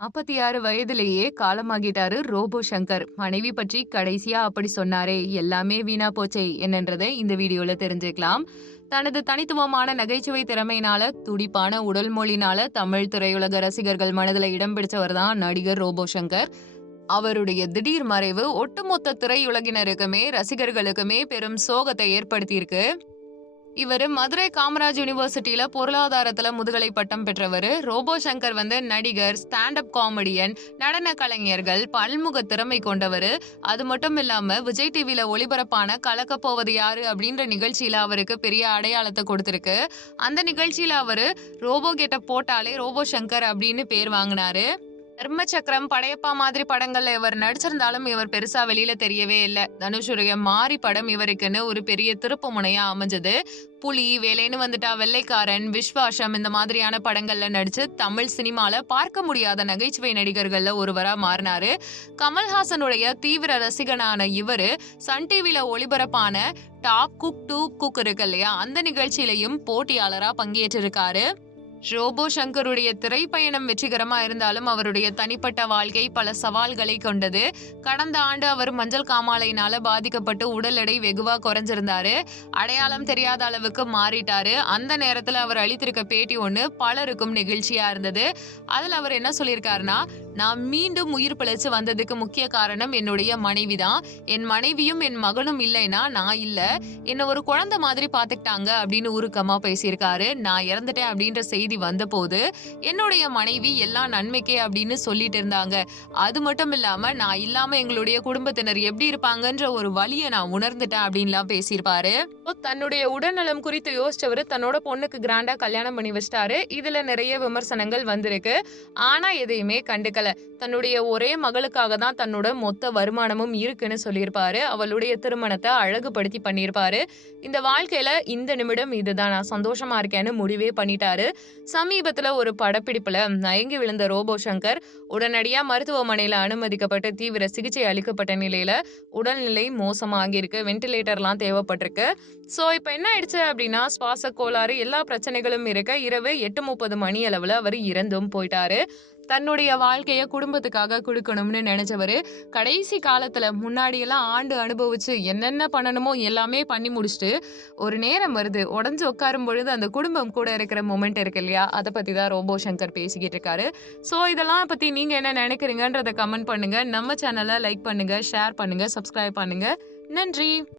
46 வயதிலேயே காலமாகிட்டாரு ரோபோ சங்கர். மனைவி பற்றி கடைசியா அப்படி சொன்னாரே, எல்லாமே வீணா போச்சே என்னன்றதை இந்த வீடியோல தெரிஞ்சுக்கலாம். தனது தனித்துவமான நகைச்சுவை திறமையினால, துடிப்பான உடல் மொழினால தமிழ் திரையுலக ரசிகர்கள் மனதில் இடம் பிடிச்சவர் தான் நடிகர் ரோபோ சங்கர். அவருடைய திடீர் மறைவு ஒட்டுமொத்த திரையுலகினருக்குமே ரசிகர்களுக்குமே பெரும் சோகத்தை ஏற்படுத்தியிருக்கு. இவர் மதுரை காமராஜ் யூனிவர்சிட்டியில பொருளாதாரத்துல முதுகலை பட்டம் பெற்றவர். ரோபோ சங்கர் நடிகர், ஸ்டாண்ட் அப் காமெடியன், நடன கலைஞர்கள், பல்முக திறமை கொண்டவர். அது மட்டும் இல்லாம விஜய் டிவில ஒளிபரப்பான கலக்க போவது யாரு அப்படின்ற நிகழ்ச்சியில அவருக்கு பெரிய அடையாளத்தை கொடுத்திருக்கு. அந்த நிகழ்ச்சியில அவரு ரோபோ கெட்டப் போட்டாலே ரோபோ சங்கர் அப்படின்னு பேர் வாங்கினாரு. தர்ம சக்கரம், படையப்பா மாதிரி படங்கள்ல இவர் நடிச்சிருந்தாலும் இவர் பெருசா வெளியில தெரியவே இல்ல. தனுஷுடைய மாரி படம் இவருக்குன்னு ஒரு பெரிய திருப்பு முனையா அமைஞ்சது. புலி, வேலைன்னு வந்துட்டா, வெள்ளைக்காரன், விஸ்வாசம் இந்த மாதிரியான படங்கள்ல நடிச்சு தமிழ் சினிமால பார்க்க முடியாத நகைச்சுவை நடிகர்கள்ல ஒருவரா மாறினாரு. கமல்ஹாசனுடைய தீவிர ரசிகனான இவரு சன் டிவில ஒளிபரப்பான டாப் குக் டூ குக் இருக்கு இல்லையா, அந்த நிகழ்ச்சியிலையும் போட்டியாளரா பங்கேற்றிருக்காரு. ரோபோ சங்கருடைய திரைப்பயணம் வெற்றிகரமா இருந்தாலும் அவருடைய தனிப்பட்ட வாழ்க்கை பல சவால்களை கொண்டது. கடந்த ஆண்டு அவர் மஞ்சள் காமாலையினால பாதிக்கப்பட்டு உடல் எடை வெகுவா குறைஞ்சிருந்தாரு. அடையாளம் தெரியாத அளவுக்கு மாறிட்டாரு. அந்த நேரத்துல அவர் அளித்திருக்க பேட்டி ஒண்ணு பலருக்கும் நெகிழ்ச்சியா இருந்தது. அதுல அவர் என்ன சொல்லியிருக்காருன்னா, நான் மீண்டும் உயிர் பிழைச்சு வந்ததுக்கு முக்கிய காரணம் என்னுடைய மனைவி தான். என் மனைவியும் என் மகனும் இல்லைன்னா நான் இல்ல. என்ன ஒரு குழந்தை மாதிரி பாத்துக்கிட்டாங்க அப்படின்னு உருக்கமா பேசியிருக்காரு. நான் இறந்துட்டேன் அப்படின்ற செய்தி வந்த போது என்னுடைய மனைவி எல்லாம் நன்மைக்கே அப்படின்னு சொல்லிட்டு இருந்தாங்க. அது மட்டும் இல்லாம நான் இல்லாம எங்களுடைய குடும்பத்தினர் எப்படி இருப்பாங்கன்ற ஒரு வலியை நான் உணர்ந்துட்டேன் அப்படின்லாம் பேசியிருப்பாரு. தன்னுடைய உடல்நலம் குறித்து யோசிச்சவரு தன்னோட பொண்ணுக்கு கிராண்டா கல்யாணம் பண்ணி வச்சிட்டாரு. இதுல நிறைய விமர்சனங்கள் வந்திருக்கு. ஆனா எதையுமே கண்டுக்கல. தன்னுடைய ஒரே மகளுக்காக தான் தன்னோட மொத்த வருமானமும் இருக்குன்னு சொல்லியிருப்பாரு. அவளுடைய திருமணத்தை அழகுபடுத்தி பண்ணியிருப்பாரு. இந்த வாழ்க்கையில இந்த நிமிடம் இதுதான், நான் சந்தோஷமா இருக்கேன்னு முடிவே பண்ணிட்டாரு. சமீபத்துல ஒரு படப்பிடிப்புல மயங்கி விழுந்த ரோபோ சங்கர் உடனடியா மருத்துவமனையில அனுமதிக்கப்பட்டு தீவிர சிகிச்சை அளிக்கப்பட்ட நிலையில உடல்நிலை மோசமாகி இருக்கு. வென்டிலேட்டர்லாம் தேவைப்பட்டிருக்கு. சோ இப்ப என்ன ஆயிடுச்சு அப்படின்னா, சுவாச கோளாறு எல்லா பிரச்சனைகளும் இருக்க இரவு 8:30 மணி அளவுல அவர் இறந்தும் போயிட்டாரு. தன்னுடைய வாழ்க்கைய குடும்பத்துக்காக கொடுக்கணும்னு நினைச்சவரு கடைசி காலத்துல முன்னாடியெல்லாம் ஆண்டு அனுபவிச்சு என்னென்ன பண்ணணுமோ எல்லாமே பண்ணி முடிச்சுட்டு ஒரு நேரம் வருது, உடஞ்சு உட்காரும் பொழுது அந்த குடும்பம் கூட இருக்கிற மொமெண்ட் இருக்கு இல்லையா, அதை பத்தி தான் ரோபோ சங்கர் பேசிக்கிட்டு இருக்காரு. ஸோ இதெல்லாம் பத்தி நீங்க என்ன நினைக்கிறீங்கன்றத கமெண்ட் பண்ணுங்க. நம்ம சேனலை லைக் பண்ணுங்க, ஷேர் பண்ணுங்க, சப்ஸ்கிரைப் பண்ணுங்க. நன்றி.